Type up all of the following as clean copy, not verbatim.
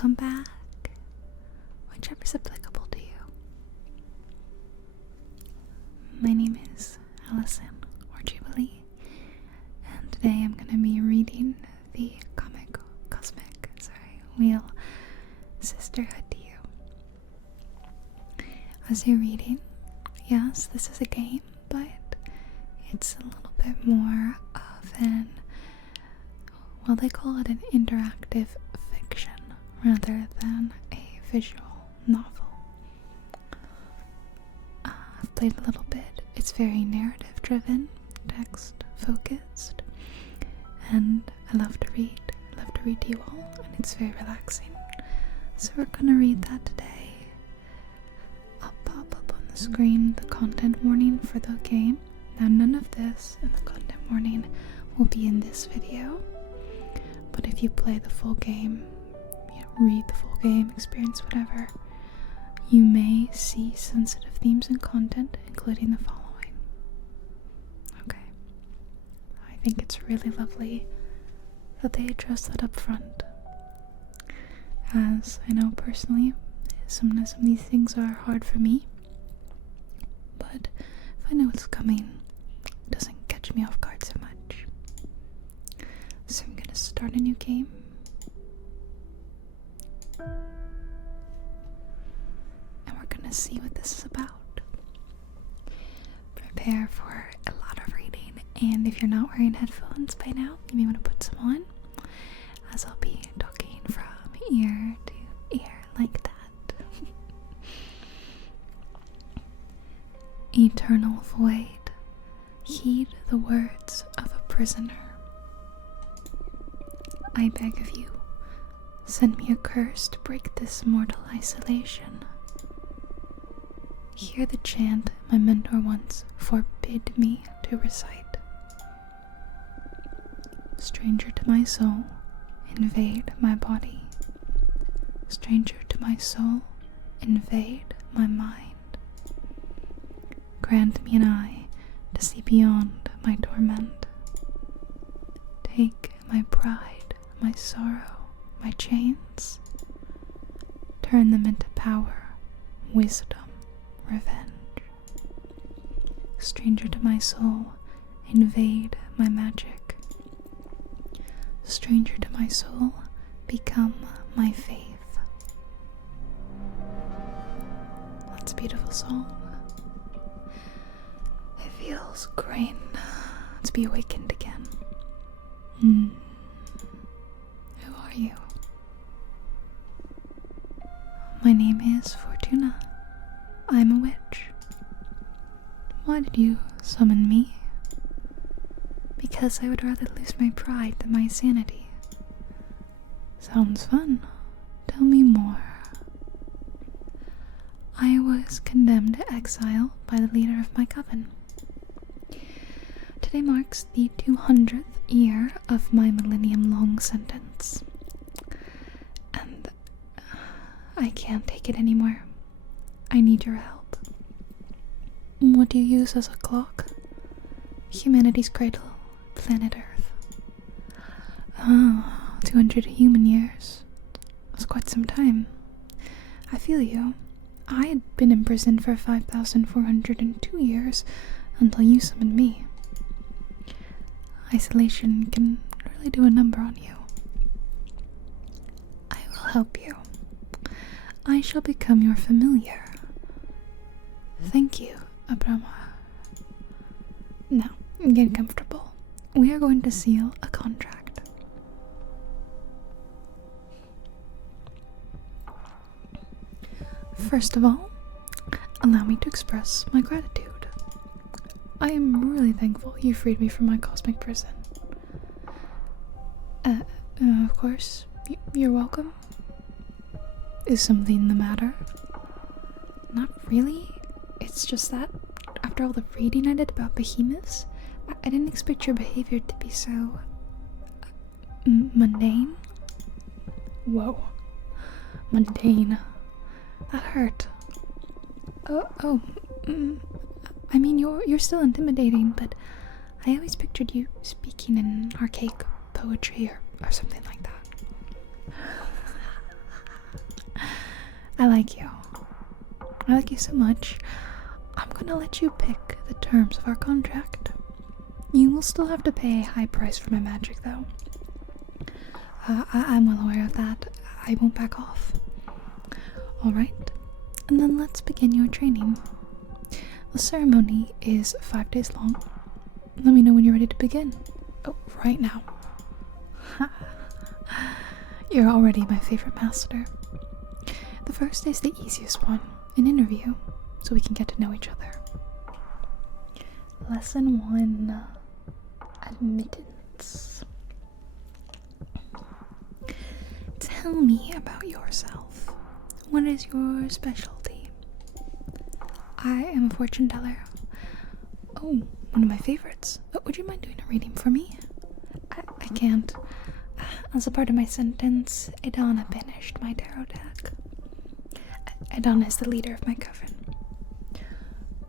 welcome back, whichever's applicable to you. My name is Allison, or Jubilee, and today I'm going to be reading the Cosmic Wheel Sisterhood to you. As you're reading, yes, this is a game, but it's a little bit more of an, well, they call it an interactive fiction rather than a visual novel. I've played a little bit. It's very narrative driven, text focused, and I love to read. I love to read to you all, and it's very relaxing. So we're gonna read that today. I'll pop up on the screen the content warning for the game. Now none of this in the content warning will be in this video, but if you play the full game, read the full game, experience whatever, you may see sensitive themes and content, including the following. Okay. I think it's really lovely that they address that up front. As I know personally, some of these things are hard for me, but if I know it's coming, it doesn't catch me off guard so much. So I'm gonna start a new game. And we're gonna see what this is about. Prepare for a lot of reading, and if you're not wearing headphones by now, you may want to put some on, as I'll be talking from ear to ear like that. Eternal void, heed the words of a prisoner. I beg of you, send me a curse to break this mortal isolation. Hear the chant my mentor once forbid me to recite. Stranger to my soul, invade my body. Stranger to my soul, invade my mind. Grant me an eye to see beyond my torment. Take my pride, my sorrow, my chains. Turn them into power, wisdom, revenge. Stranger to my soul, invade my magic. Stranger to my soul, become my faith. That's a beautiful song. It feels great to be awakened again. Who are you? My name is Fortuna. I'm a witch. Why did you summon me? Because I would rather lose my pride than my sanity. Sounds fun. Tell me more. I was condemned to exile by the leader of my coven. Today marks the 200th year of my millennium-long sentence. And I can't take it anymore. I need your help. What do you use as a clock? Humanity's cradle, planet Earth. 200 human years. That's quite some time. I feel you. I had been imprisoned for 5,402 years until you summoned me. Isolation can really do a number on you. I will help you. I shall become your familiar. Thank you, Abrama. Now, get comfortable. We are going to seal a contract. First of all, allow me to express my gratitude. I am really thankful you freed me from my cosmic prison. Of course, you're welcome. Is something the matter? Not really. It's just that, after all the reading I did about behemoths, I didn't expect your behavior to be so mundane. Whoa. Mundane. That hurt. I mean, you're still intimidating, but I always pictured you speaking in archaic poetry or something like that. I like you. I like you so much. I'm gonna let you pick the terms of our contract. You will still have to pay a high price for my magic, though. I'm well aware of that. I won't back off. Alright, and then let's begin your training. The ceremony is 5 days long. Let me know when you're ready to begin. Oh, right now. You're already my favorite master. The first is the easiest one, an interview, so we can get to know each other. Lesson 1, admittance. Tell me about yourself. What is your specialty? I am a fortune teller. Oh, one of my favorites. But would you mind doing a reading for me? I can't. As a part of my sentence, Adana banished my tarot deck. Adana is the leader of my coven.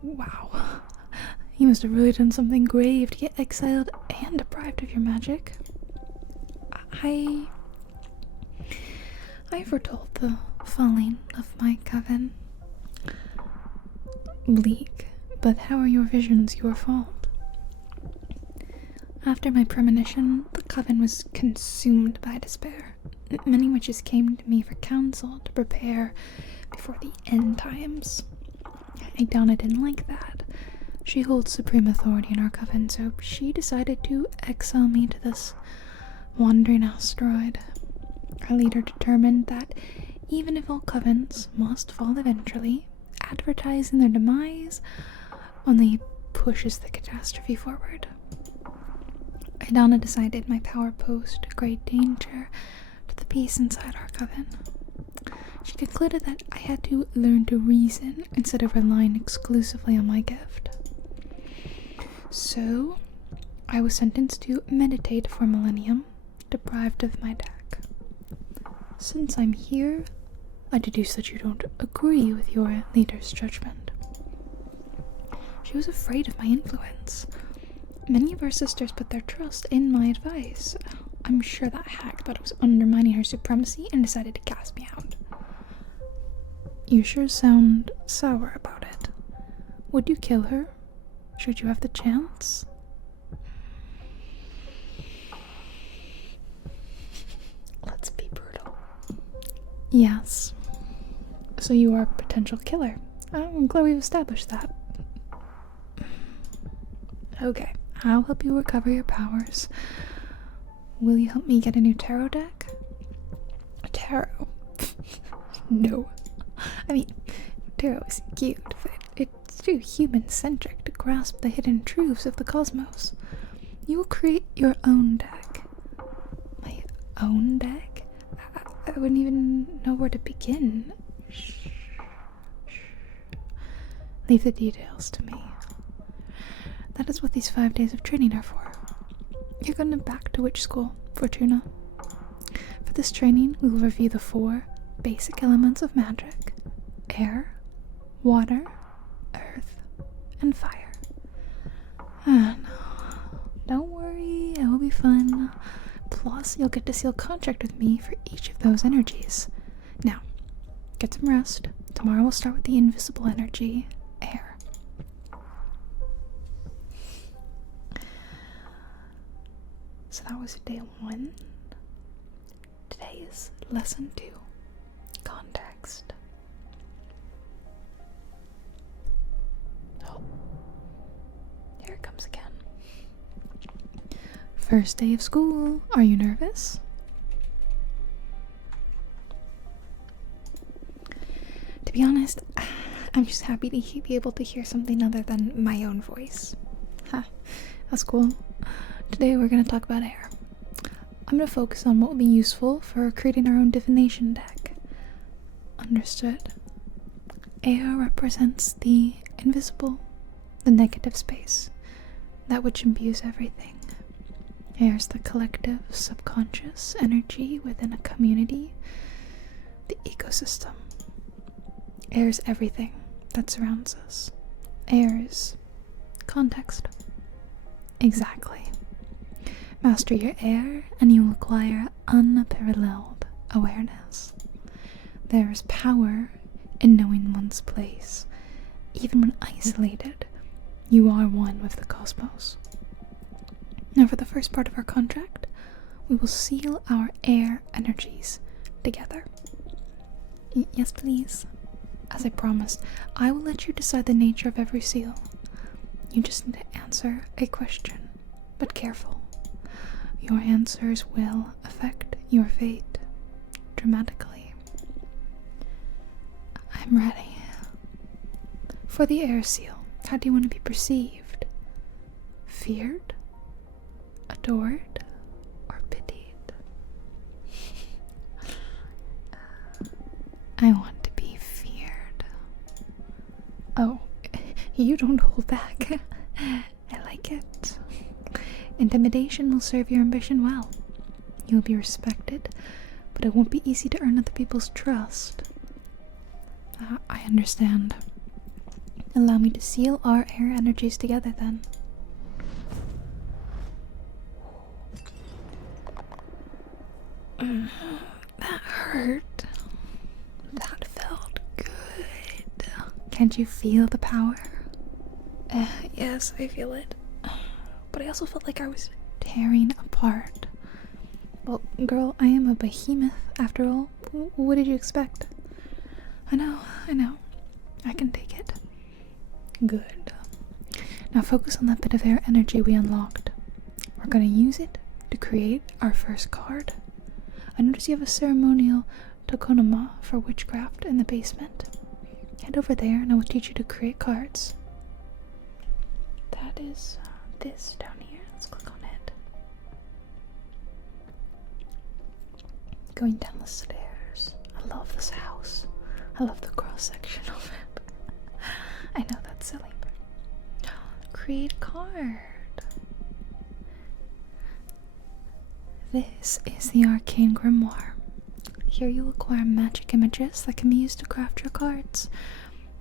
Wow. You must have really done something grave to get exiled and deprived of your magic. I foretold the falling of my coven. Bleak, but how are your visions your fault? After my premonition, the coven was consumed by despair. Many witches came to me for counsel to prepare before the end times. Idana didn't like that. She holds supreme authority in our coven, so she decided to exile me to this wandering asteroid. Our leader determined that even if all covens must fall eventually, advertising their demise only pushes the catastrophe forward. Idana decided my power posed great danger to the peace inside our coven. She concluded that I had to learn to reason instead of relying exclusively on my gift. So, I was sentenced to meditate for a millennium, deprived of my deck. Since I'm here, I deduce that you don't agree with your leader's judgment. She was afraid of my influence. Many of her sisters put their trust in my advice. I'm sure that hag thought it was undermining her supremacy and decided to cast me out. You sure sound sour about it. Would you kill her, should you have the chance? Let's be brutal. Yes. So you are a potential killer. I'm glad we've established that. Okay, I'll help you recover your powers. Will you help me get a new tarot deck? A tarot? No. I mean, tarot is cute, but it's too human-centric to grasp the hidden truths of the cosmos. You will create your own deck. My own deck? I wouldn't even know where to begin. Shh. Leave the details to me. That is what these 5 days of training are for. You're going back to witch school, Fortuna. For this training, we will review the 4 basic elements of magic: air, water, earth, and fire. No, don't worry, it will be fun. Plus, you'll get to seal a contract with me for each of those energies. Now, get some rest. Tomorrow we'll start with the invisible energy, air. So that was day 1. Today is lesson 2, context. Oh, here it comes again. First day of school. Are you nervous? To be honest, I'm just happy to be able to hear something other than my own voice. That's cool. Today we're going to talk about air. I'm going to focus on what will be useful for creating our own divination deck. Understood. Air represents the invisible, the negative space, that which imbues everything. Air is the collective, subconscious energy within a community, the ecosystem. Air is everything that surrounds us. Air is context. Exactly. Master your air, and you will acquire unparalleled awareness. There is power in knowing one's place. Even when isolated, you are one with the cosmos. Now for the first part of our contract, we will seal our air energies together. Yes, please. As I promised, I will let you decide the nature of every seal. You just need to answer a question, but careful. Your answers will affect your fate dramatically. I'm ready. For the air seal, how do you want to be perceived? Feared? Adored? Or pitied? I want to be feared. Oh, you don't hold back. I like it. Intimidation will serve your ambition well. You'll be respected, but it won't be easy to earn other people's trust. I understand. Allow me to seal our air energies together then. That hurt. That felt good. Can't you feel the power? Yes, I feel it. But I also felt like I was tearing apart. Well, girl, I am a behemoth after all. What did you expect? I know. I can take it. Good. Now focus on that bit of air energy we unlocked. We're gonna use it to create our first card. I notice you have a ceremonial tokonoma for witchcraft in the basement. Head over there and I will teach you to create cards. That is this down here. Let's click on it. Going down the stairs. I love this house. I love the cross section of it. I know that's silly, but create a card. This is the Arcane Grimoire. Here you'll acquire magic images that can be used to craft your cards.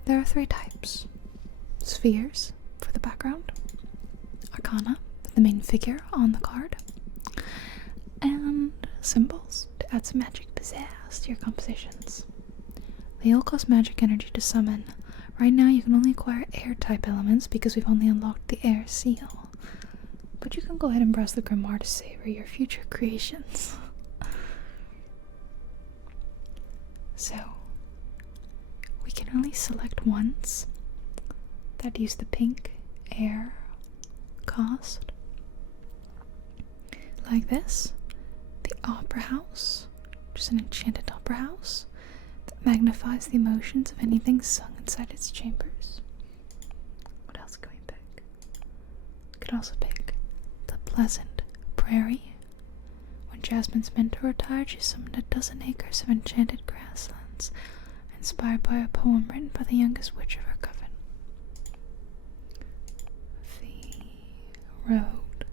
There are 3 types. Spheres for the background, Arcana for the main figure on the card, and symbols to add some magic pizzazz to your compositions. They all cost magic energy to summon. Right now you can only acquire air type elements because we've only unlocked the air seal. But you can go ahead and browse the grimoire to savor your future creations. So, we can only select ones that use the pink air cost. Like this, the Opera House, which is an enchanted opera house that magnifies the emotions of anything sung inside its chambers. What else can we pick? We could also pick the Pleasant Prairie. When Jasmine's meant to retire, she summoned a dozen acres of enchanted grasslands, inspired by a poem written by the youngest witch of her coven. The road.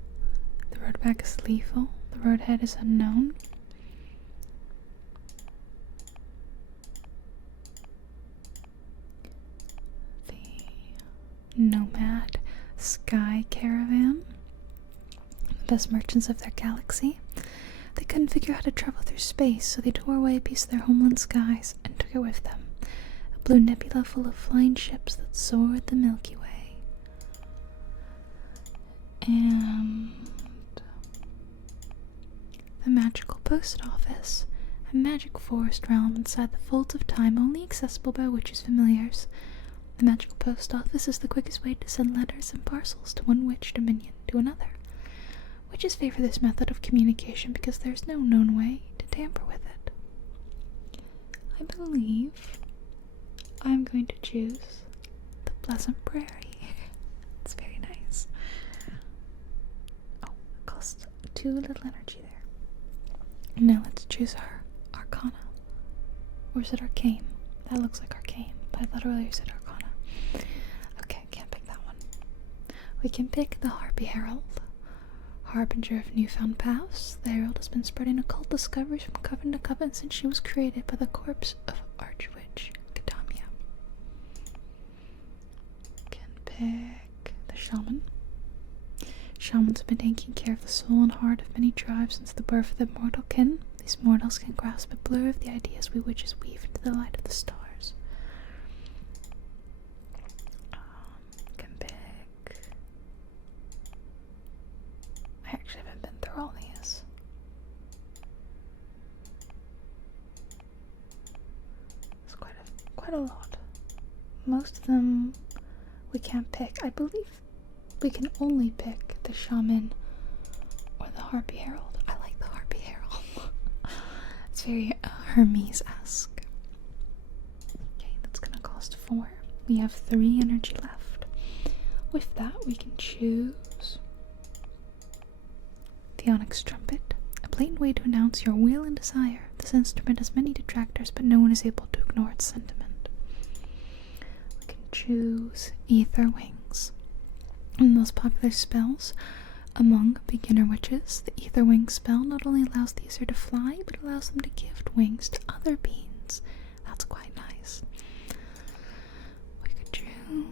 The road back is lethal. The road head is unknown. The nomad sky caravan. The best merchants of their galaxy. They couldn't figure out how to travel through space, so they tore away a piece of their homeland skies and took it with them. A blue nebula full of flying ships that soared the Milky Way. And the magical post office, a magic forest realm inside the folds of time only accessible by witches' familiars. The magical post office is the quickest way to send letters and parcels to one witch dominion to another. Witches favor this method of communication because there's no known way to tamper with it. I believe I'm going to choose the Pleasant Prairie. It's very nice. Oh, it costs 2 little energy there. Now let's choose our Arcana. Or is it Arcane? That looks like Arcane, but I thought earlier you said Arcana. Okay, can't pick that one. We can pick the Harpy Herald. Harbinger of newfound paths, the Herald has been spreading occult discoveries from coven to coven since she was created by the corpse of Archwitch Kadamia. Can pick the Shaman. Shamans have been taking care of the soul and heart of many tribes since the birth of the mortal kin. These mortals can grasp a blur of the ideas we witches weave into the light of the stars. for all these. It's quite a lot. Most of them we can't pick. I believe we can only pick the Shaman or the Harpy Herald. I like the Harpy Herald. It's very Hermes-esque. Okay, that's gonna cost 4. We have 3 energy left. With that, we can choose the Onyx Trumpet, a blatant way to announce your will and desire. This instrument has many detractors, but no one is able to ignore its sentiment. We can choose Ether Wings. One of the most popular spells among beginner witches, the Ether Wing spell not only allows the user to fly, but allows them to gift wings to other beings. That's quite nice. We could choose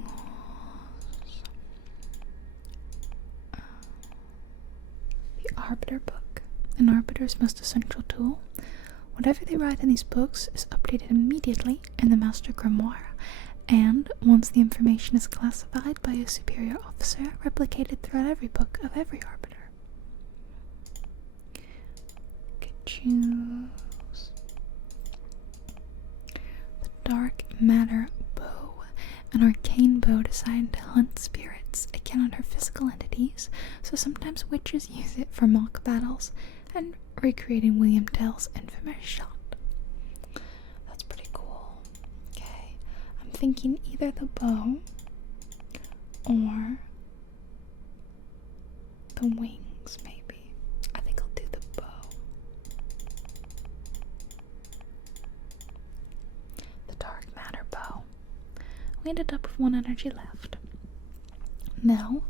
the Arbiter book, an Arbiter's most essential tool. Whatever they write in these books is updated immediately in the Master Grimoire, and once the information is classified by a superior officer, replicated throughout every book of every Arbiter. We could choose the Dark Matter Bow, an arcane bow designed to hunt spirits. It cannot hurt physical entities, so sometimes witches use it for mock battles and recreating William Tell's infamous shot. That's pretty cool. Okay, I'm thinking either the bow or the wings, maybe. I think I'll do the bow. The Dark Matter Bow. We ended up with 1 energy left. Now,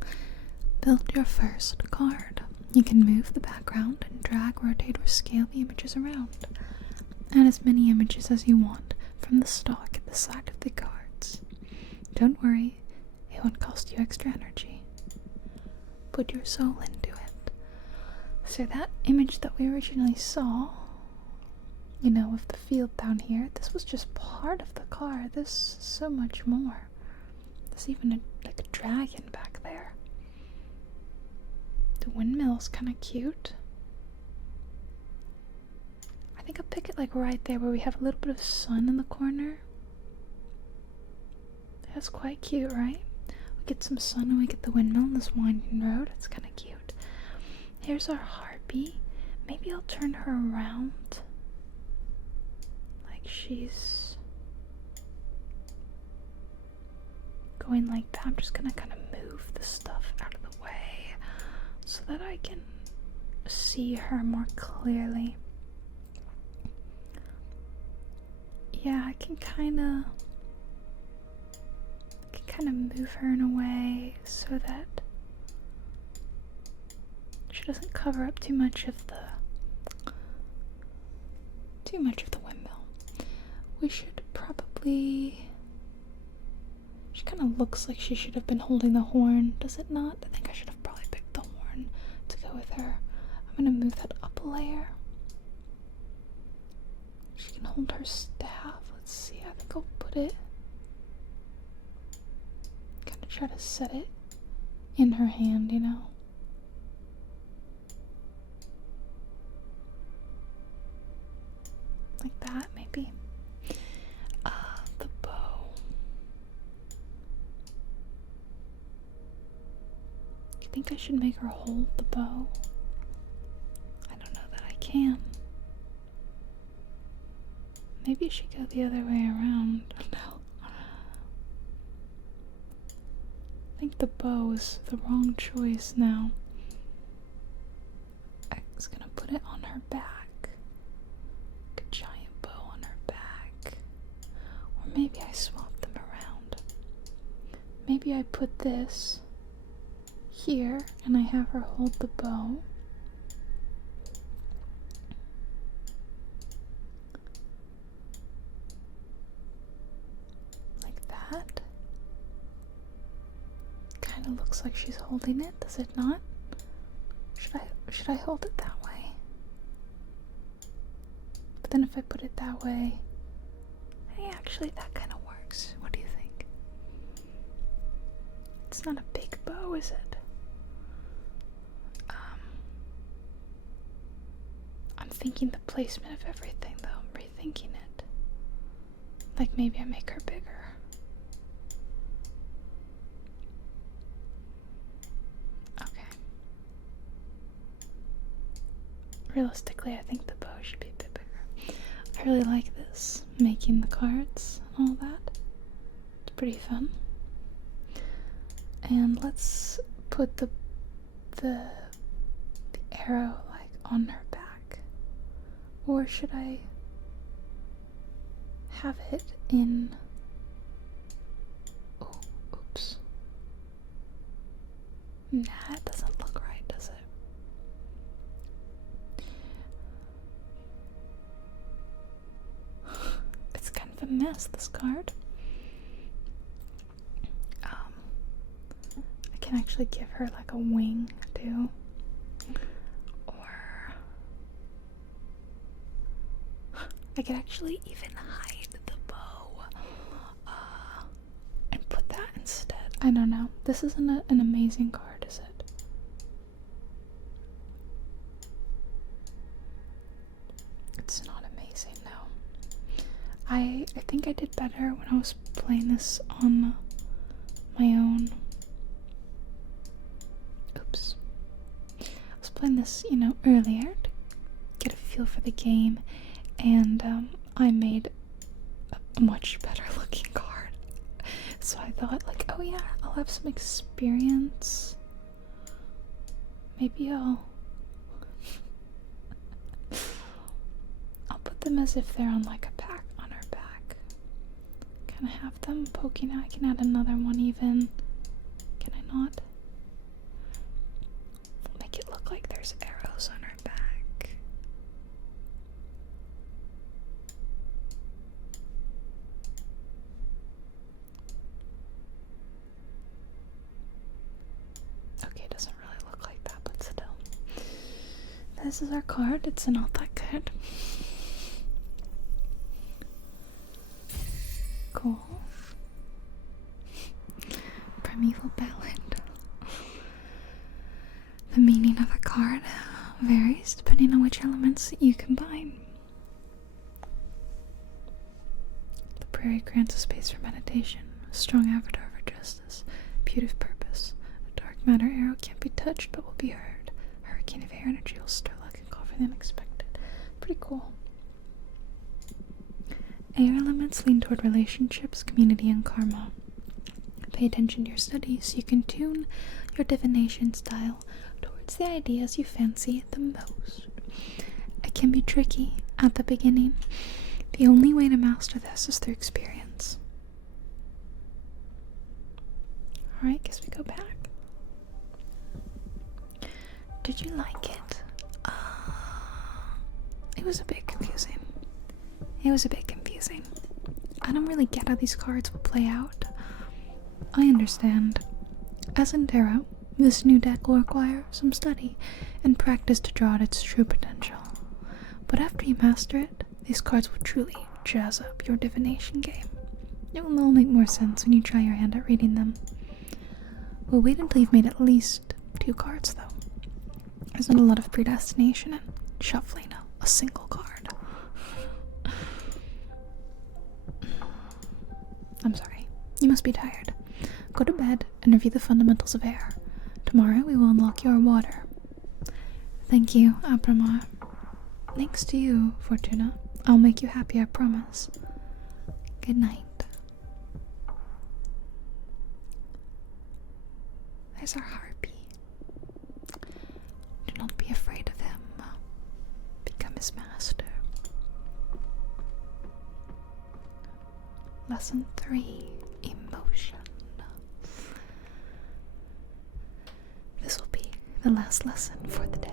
build your first card. You can move the background and drag, rotate, or scale the images around. Add as many images as you want from the stock at the side of the cards. Don't worry, it won't cost you extra energy. Put your soul into it. So that image that we originally saw, you know, of the field down here, this was just part of the card. There's so much more. There's even like a dragon back there. The windmill's kind of cute. I think I'll pick it like right there where we have a little bit of sun in the corner. That's quite cute, right? We get some sun and we get the windmill and this winding road. It's kind of cute. Here's our harpy. Maybe I'll turn her around like she's going like that. I'm just gonna kind of move the stuff out of the way so that I can see her more clearly. Yeah, I can kind of move her in a way so that she doesn't cover up too much of the windmill. We should probably. She kind of looks like she should have been holding the horn, does it not? I think I should have probably picked the horn to go with her. I'm gonna move that up a layer. She can hold her staff. Let's see, I think I'll put it. Kind of try to set it in her hand, you know? Like that, maybe. The bow. You think I should make her hold the bow? I don't know that I can. Maybe it should go the other way around. No. I think the bow is the wrong choice now. I was gonna put it on her back. Like a giant bow on her back. Or maybe I swap them around. Maybe I put this here and I have her hold the bow. That kind of looks like she's holding it, does it not? Should I hold it that way? But then if I put it that way, hey, actually that kind of works. What do you think? It's not a big bow, is it? rethinking the placement of everything, though. I'm rethinking it. Like, maybe I make her bigger. Okay. Realistically, I think the bow should be a bit bigger. I really like this, making the cards and all that. It's pretty fun. And let's put the arrow like on her back. Or should I have it in... Oh, oops. Nah, it doesn't look right, does it? It's kind of a mess, this card. I can actually give her like a wing too. Or I could actually even hide the bow and put that instead. I don't know. This isn't an amazing card, is it? It's not amazing, no. I think I did better when I was playing this on my own. Oops. I was playing this, earlier to get a feel for the game, and I made a much better looking card. So I thought, like, oh yeah, I'll have some experience. Maybe I'll put them as if they're on like a pack on her back. Can I have them poking out? I can add another one even. Can I not? Make it look like there's arrows on her back. Okay, it doesn't really look like that, but still. This is our card. It's not that good. Cool. Primeval Ballad. The meaning of a card varies depending on which elements you combine. The prairie grants a space for meditation, a strong avatar for justice, beauty of purpose. A dark matter arrow can't be touched but will be heard. A hurricane of air energy will stir luck and call for the unexpected. Pretty cool. Air elements lean toward relationships, community, and karma. Pay attention to your studies so you can tune your divination style towards the ideas you fancy the most. It can be tricky at the beginning. The only way to master this is through experience. Alright, guess we go back. Did you like it? It was a bit confusing. I don't really get how these cards will play out. I understand. As in tarot, this new deck will require some study and practice to draw out its true potential. But after you master it, these cards will truly jazz up your divination game. It will all make more sense when you try your hand at reading them. We'll wait until you've made at least 2 cards, though. There's not a lot of predestination in shuffling a single card. I'm sorry. You must be tired. Go to bed and review the fundamentals of air. Tomorrow we will unlock your water. Thank you, Abramar. Thanks to you, Fortuna. I'll make you happy, I promise. Good night. There's our harpy. Do not be afraid of him. Become his master. Lesson 3, Emotion. This will be the last lesson for the day.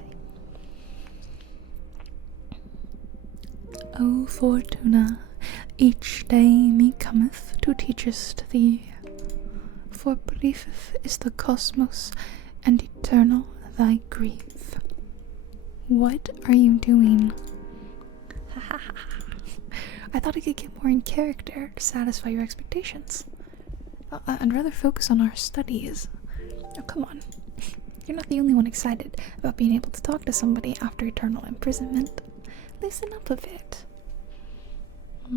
O Fortuna, each day me cometh to teach us thee. For brief is the cosmos, and eternal thy grief. What are you doing? I thought I could get more in character to satisfy your expectations. I'd rather focus on our studies. Oh, come on. You're not the only one excited about being able to talk to somebody after eternal imprisonment. Loosen up a bit. Which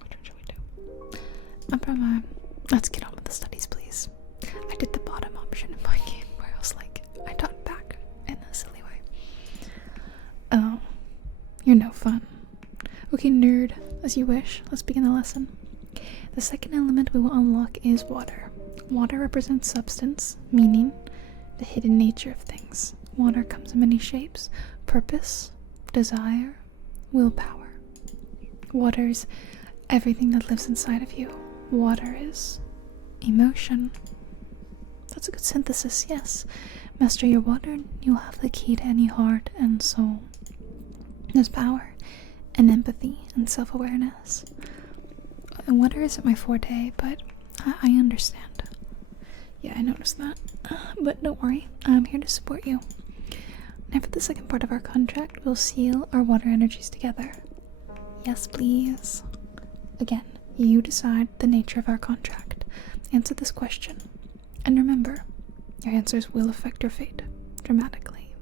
one should we do? Let's get on with the studies, please. I did the bottom option in my game where I was like, I talked back in a silly way. Oh, you're no fun. Okay, nerd, as you wish. Let's begin the lesson. The second element we will unlock is water. Water represents substance, meaning the hidden nature of things. Water comes in many shapes: purpose, desire, willpower. Water is everything that lives inside of you. Water is emotion. That's a good synthesis, yes. Master your water and you'll have the key to any heart and soul. There's power and empathy and self-awareness. Water isn't my forte, but I understand. Yeah, I noticed that. But don't worry, I'm here to support you. Now for the second part of our contract, we'll seal our water energies together. Yes, please. Again, you decide the nature of our contract. Answer this question. And remember, your answers will affect your fate dramatically.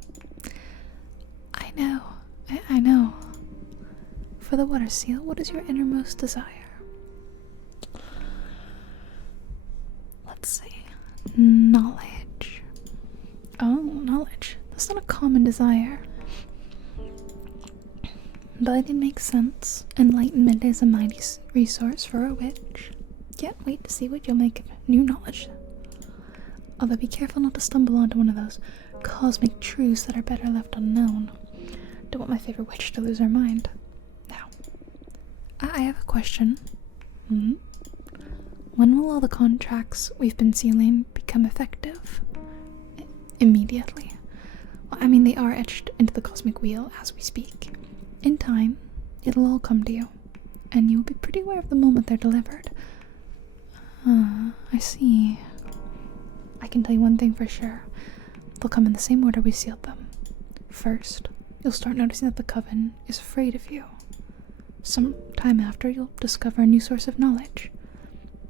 I know. I know. For the water seal, what is your innermost desire? Let's see. Knowledge. Oh, knowledge. That's not a common desire. But it makes sense. Enlightenment is a mighty resource for a witch. Can't wait to see what you'll make of new knowledge. Although be careful not to stumble onto one of those cosmic truths that are better left unknown. Don't want my favorite witch to lose her mind. Now, I have a question. When will all the contracts we've been sealing become effective? Immediately. Well, I mean, they are etched into the cosmic wheel as we speak. In time, it'll all come to you, and you'll be pretty aware of the moment they're delivered. I see. I can tell you one thing for sure. They'll come in the same order we sealed them. First, you'll start noticing that the coven is afraid of you. Some time after, you'll discover a new source of knowledge.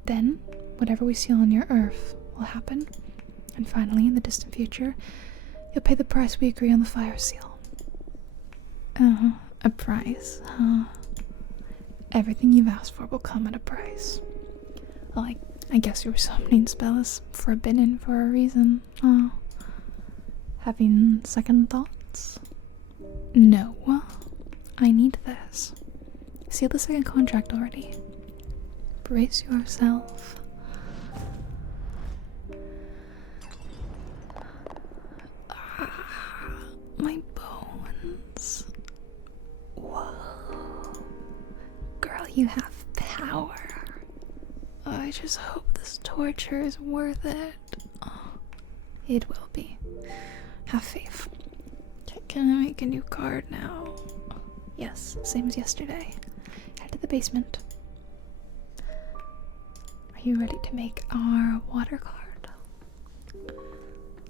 Then, whatever we seal on your earth will happen. And finally, in the distant future, you'll pay the price we agree on the fire seal. A price, huh? Everything you've asked for will come at a price. Well, I guess your summoning spell is forbidden for a reason. Having second thoughts? No. I need this. Seal the second contract already. Brace yourself. My bones. Whoa. Girl, you have power. I just hope this torture is worth it. It will be. Have faith. Can I make a new card now? Yes, same as yesterday. Head to the basement. Are you ready to make our water card?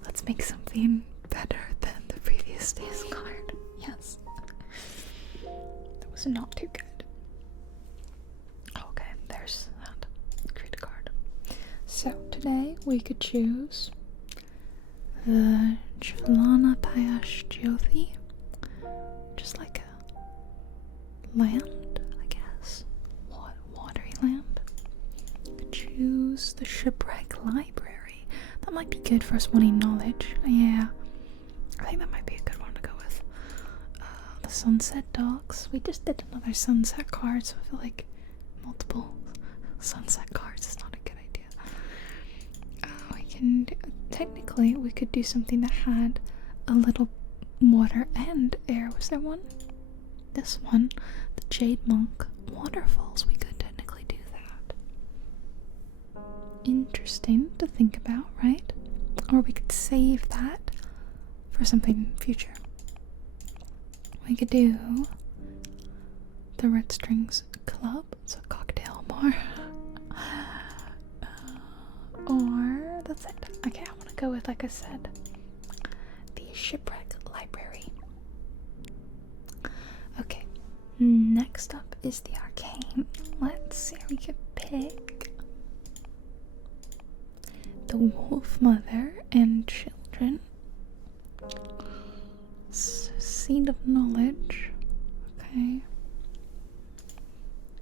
Let's make something better than the previous day's card. Yes. That was not too good. Okay, there's that. Create a card. So today we could choose the Jvalana Payash Jyothi, just like a land, I guess. Watery land. Could choose the Shipwreck Library. That might be good for us wanting knowledge. Yeah, I think that might be a good one to go with. The Sunset Dogs. We just did another sunset card, so I feel like multiple sunset cards is not a good idea. Technically, we could do something that had a little water and air. Was there one? This one, the Jade Monk Waterfalls. We could technically do that. Interesting to think about, right? Or we could save that for something future. We could do the Red Strings Club. It's a cocktail bar. Or that's it. Okay, I want to go with, like I said, the Shipwreck Library. Okay, next up is the Arcane. Let's see, we could pick the Wolf Mother and Children. Seed of Knowledge. Okay.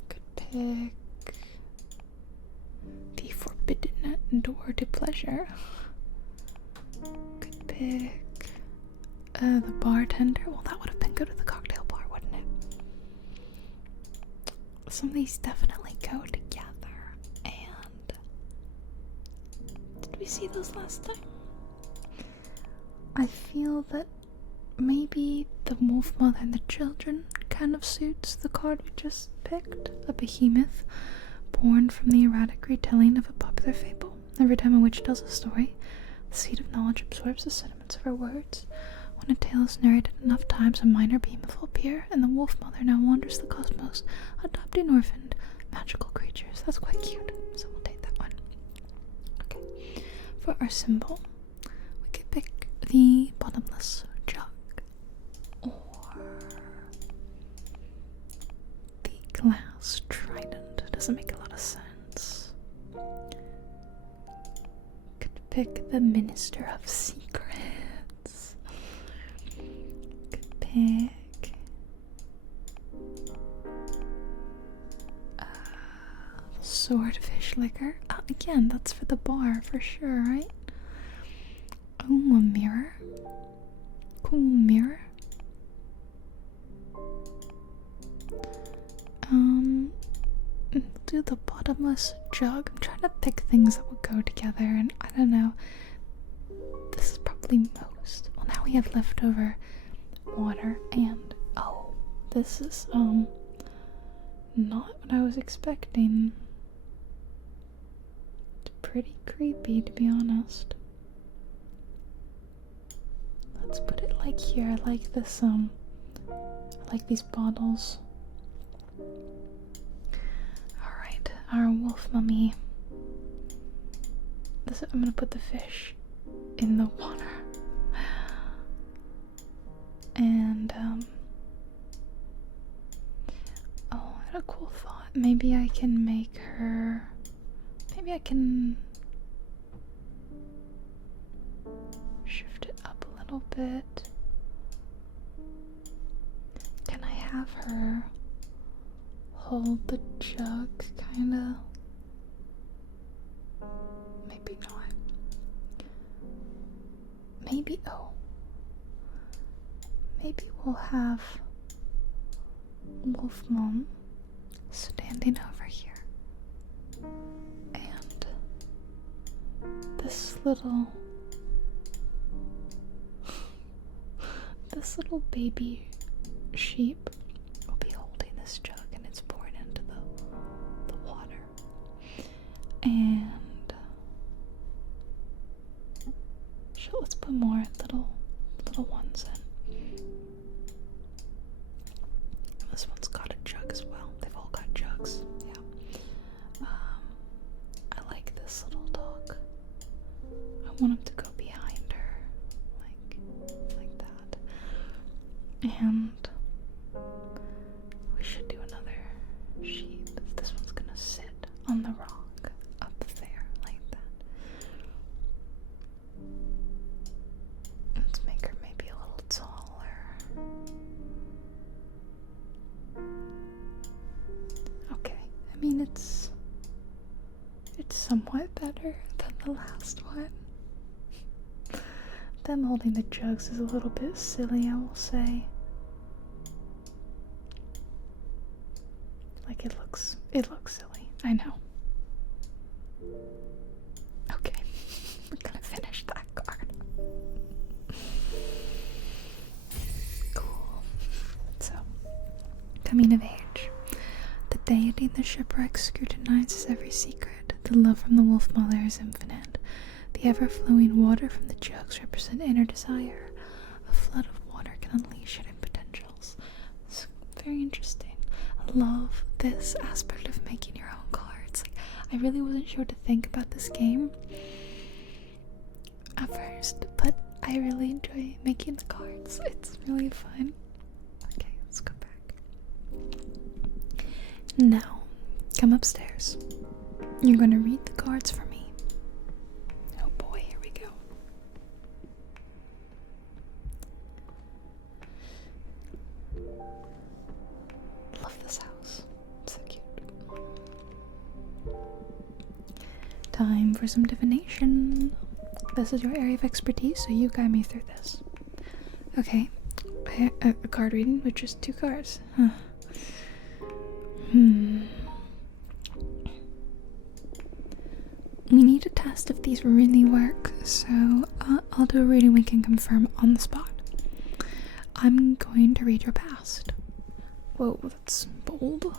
Could pick the Forbidden Door to Pleasure. Could pick the Bartender. Well, that would have been good at the cocktail bar, wouldn't it? Some of these definitely go together. And did we see those last time? I feel that maybe the Wolf Mother and the Children kind of suits the card we just picked. A behemoth born from the erratic retelling of a popular fable. Every time a witch tells a story, the seed of knowledge absorbs the sentiments of her words. When a tale is narrated enough times, a minor behemoth will appear, and the Wolf Mother now wanders the cosmos, adopting orphaned magical creatures. That's quite cute, so we'll take that one. Okay, for our symbol, we could pick the bottomless jug, or the glass trident. Doesn't make a lot of sense. Could pick the Minister of Secrets. Could pick swordfish liquor. Again, that's for the bar for sure, right? Oh, a mirror. Cool mirror. Do the bottomless jug. I'm trying to pick things that would go together, and I don't know. This is probably most. Well, now we have leftover water, and oh, this is not what I was expecting. It's pretty creepy, to be honest. Let's put it like here. I like this, I like these bottles. Alright, our wolf mummy. I'm gonna put the fish in the water. And, oh, I had a cool thought. Maybe I can make her, maybe I can shift it up a little bit. Can I have her hold the jug, kinda? Maybe not. Maybe, oh. Maybe we'll have Wolf Mom standing over here. And this little baby sheep will be holding this jug, and it's pouring into the water. And let's put more little ones in. This one's got a jug as well. They've all got jugs. Yeah. I like this little dog. I want him to go behind her, like that. And we should do another sheep. This one's gonna sit on the rock up there, like that. Let's make her maybe a little taller. Okay, I mean it's somewhat better than the last one. Them holding the jugs is a little bit silly, I will say. Like it looks silly, I know. Okay, we're gonna finish that card. Cool. So, coming of age. The deity in the shipwreck scrutinizes every secret. The love from the Wolf Mother is infinite. The ever-flowing water from the jugs represent inner desire. A flood of water can unleash hidden potentials. It's very interesting. I love this aspect of making your own cards. I really wasn't sure what to think about this game at first, but I really enjoy making the cards. It's really fun. Okay, let's go back. Now, come upstairs. You're going to read the cards for me. Oh boy, here we go. Time for some divination. This is your area of expertise, so you guide me through this. Okay. A card reading with just 2 cards. Huh. We need to test if these really work, so I'll do a reading we can confirm on the spot. I'm going to read your past. Whoa, that's bold.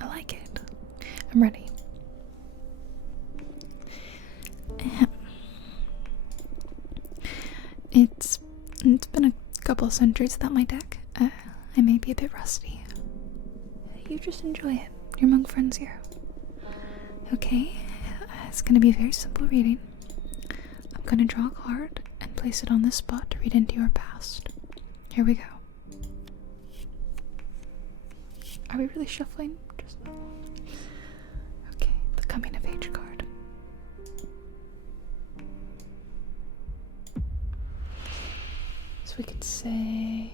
I like it. I'm ready. It's been a couple of centuries without my deck. I may be a bit rusty. You just enjoy it. Your monk friend's here. Okay, it's gonna be a very simple reading. I'm gonna draw a card and place it on this spot to read into your past. Here we go. Are we really shuffling? Okay, the coming of age card. So we could say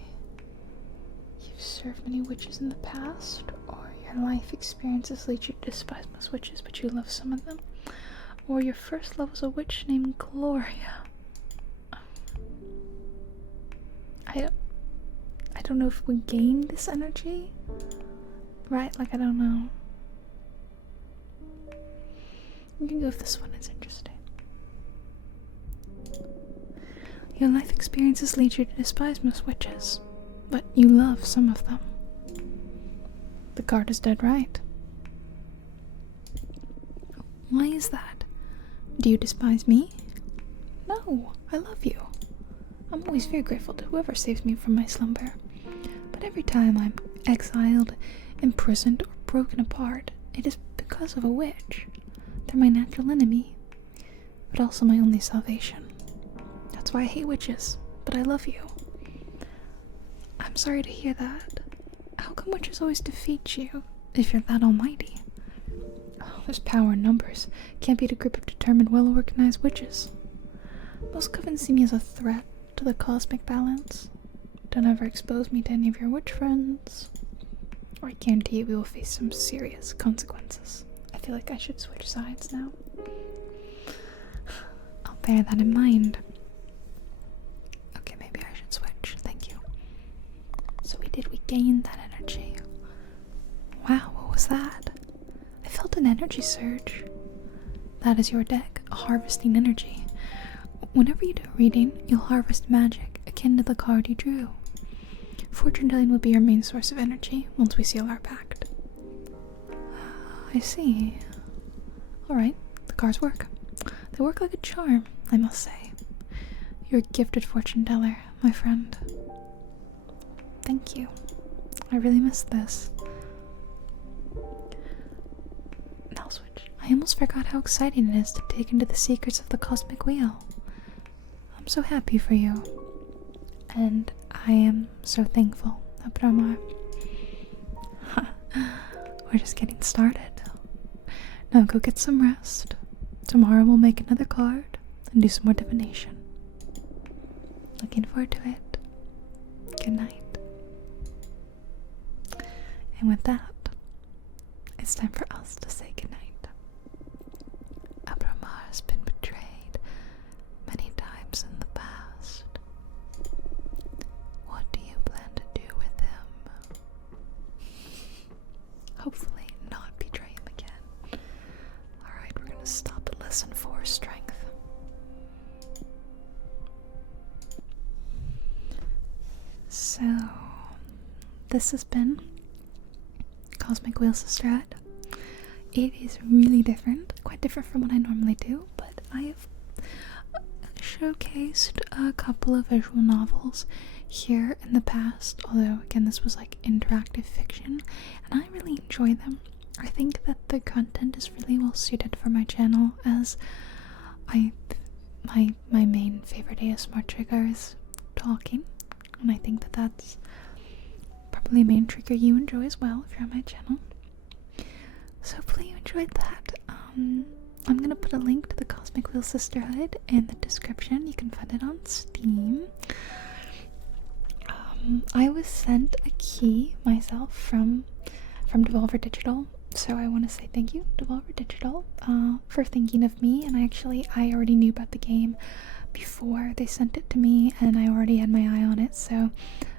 you've served many witches in the past, or your life experiences lead you to despise most witches, but you love some of them. Or your first love was a witch named Gloria. I don't know if we gained this energy, right? Like, I don't know. You can go if this one is interesting. Your life experiences lead you to despise most witches, but you love some of them. The card is dead right. Why is that? Do you despise me? No, I love you. I'm always very grateful to whoever saves me from my slumber. But every time I'm exiled, imprisoned, or broken apart, it is because of a witch. They're my natural enemy, but also my only salvation. That's why I hate witches, but I love you. I'm sorry to hear that. How come witches always defeat you, if you're that almighty? Oh, there's power in numbers. Can't beat a group of determined, well-organized witches. Most covens see me as a threat to the cosmic balance. Don't ever expose me to any of your witch friends, or I guarantee you we will face some serious consequences. I feel like I should switch sides now. I'll bear that in mind. Okay, maybe I should switch. Thank you. So we gained that energy. Wow, what was that? I felt an energy surge. That is your deck, harvesting energy. Whenever you do a reading, you'll harvest magic akin to the card you drew. Fortune telling will be your main source of energy once we seal our pact. I see. Alright, the cards work. They work like a charm, I must say. You're a gifted fortune teller, my friend. Thank you. I really missed this. Now switch. I almost forgot how exciting it is to dig into the secrets of the Cosmic Wheel. I'm so happy for you. And I am so thankful, Abrama. We're just getting started. Now go get some rest. Tomorrow we'll make another card and do some more divination. Looking forward to it. Good night. And with that, it's time for us to say goodnight. Abrama has been betrayed many times in the past. What do you plan to do with him? Hopefully not betray him again. Alright, we're gonna stop at lesson 4, strength. So, this has been Cosmic Wheel Sisterhood. It is really different, quite different from what I normally do, but I have showcased a couple of visual novels here in the past, although again this was like interactive fiction, and I really enjoy them. I think that the content is really well suited for my channel, as my main favorite ASMR trigger is talking, and I think that that's probably a main trigger you enjoy as well if you're on my channel. So hopefully you enjoyed that. I'm gonna put a link to the Cosmic Wheel Sisterhood in the description. You can find it on Steam. I was sent a key myself from Devolver Digital. So I want to say thank you to Devolver Digital for thinking of me, and I already knew about the game before they sent it to me, and I already had my eye on it, so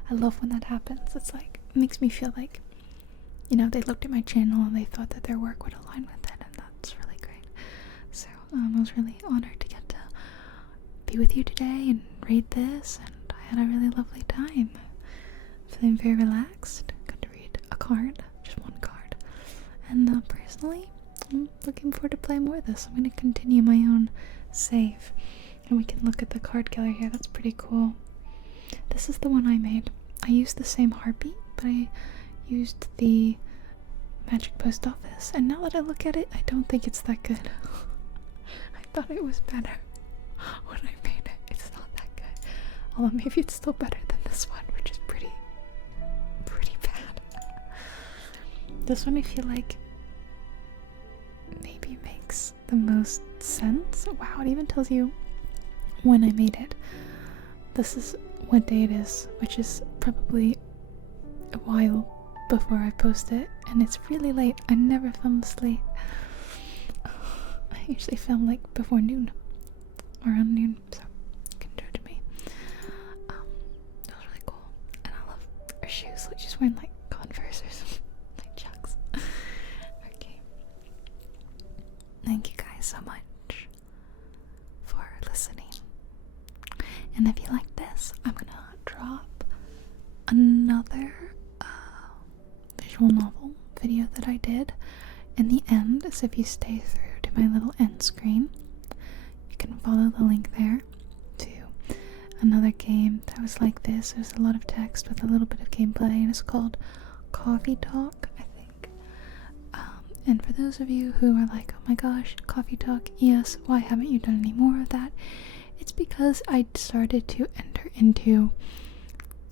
I love when that happens. It's like, it makes me feel like, you know, they looked at my channel and they thought that their work would align with it, and that's really great. So I was really honored to get to be with you today and read this, and I had a really lovely time. Feeling very relaxed. Got to read a card, just one card. And personally, I'm looking forward to playing more of this. I'm going to continue my own save. And we can look at the card killer here. That's pretty cool. This is the one I made. I used the same heartbeat, but I used the Magic Post Office. And now that I look at it, I don't think it's that good. I thought it was better when I made it. It's not that good. Although maybe it's still better than this one, which is pretty bad. This one I feel like maybe makes the most sense. Wow, it even tells you when I made it. This is what day it is, which is probably a while before I post it, and it's really late. I never film this late. I usually film like before noon, around noon, so you can judge me. That was really cool, and I love her shoes. Like, she's wearing like Converse or something, like Chucks. Okay. Thank you guys so much for listening. And if you like this, I'm gonna drop another visual novel video that I did in the end. So if you stay through to my little end screen, you can follow the link there to another game that was like this. There's a lot of text with a little bit of gameplay, and it's called Coffee Talk, I think. And for those of you who are like, oh my gosh, Coffee Talk, yes, why haven't you done any more of that? It's because I started to enter into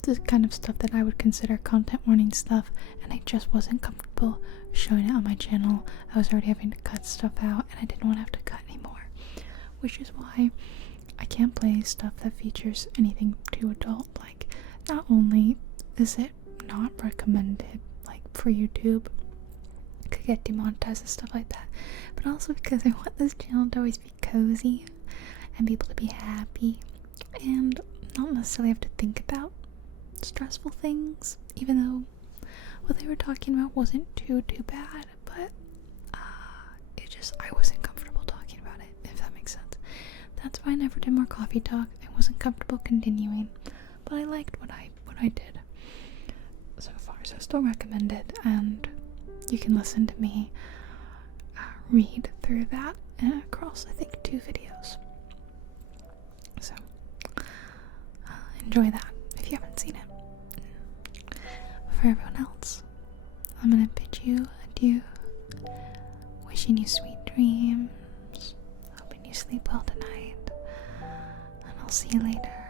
the kind of stuff that I would consider content warning stuff, and I just wasn't comfortable showing it on my channel. I was already having to cut stuff out, and I didn't want to have to cut anymore, which is why I can't play stuff that features anything too adult. Like, not only is it not recommended, like, for YouTube, could get demonetized and stuff like that, but also because I want this channel to always be cozy and be able to be happy and not necessarily have to think about stressful things, even though what they were talking about wasn't too bad, but I wasn't comfortable talking about it, if that makes sense. That's why I never did more Coffee Talk. I wasn't comfortable continuing, but I liked what I did so far, so still recommend it, and you can listen to me read through that across, I think, 2 videos. So enjoy that if you haven't seen it. For everyone else, I'm gonna bid you adieu, wishing you sweet dreams, hoping you sleep well tonight, and I'll see you later.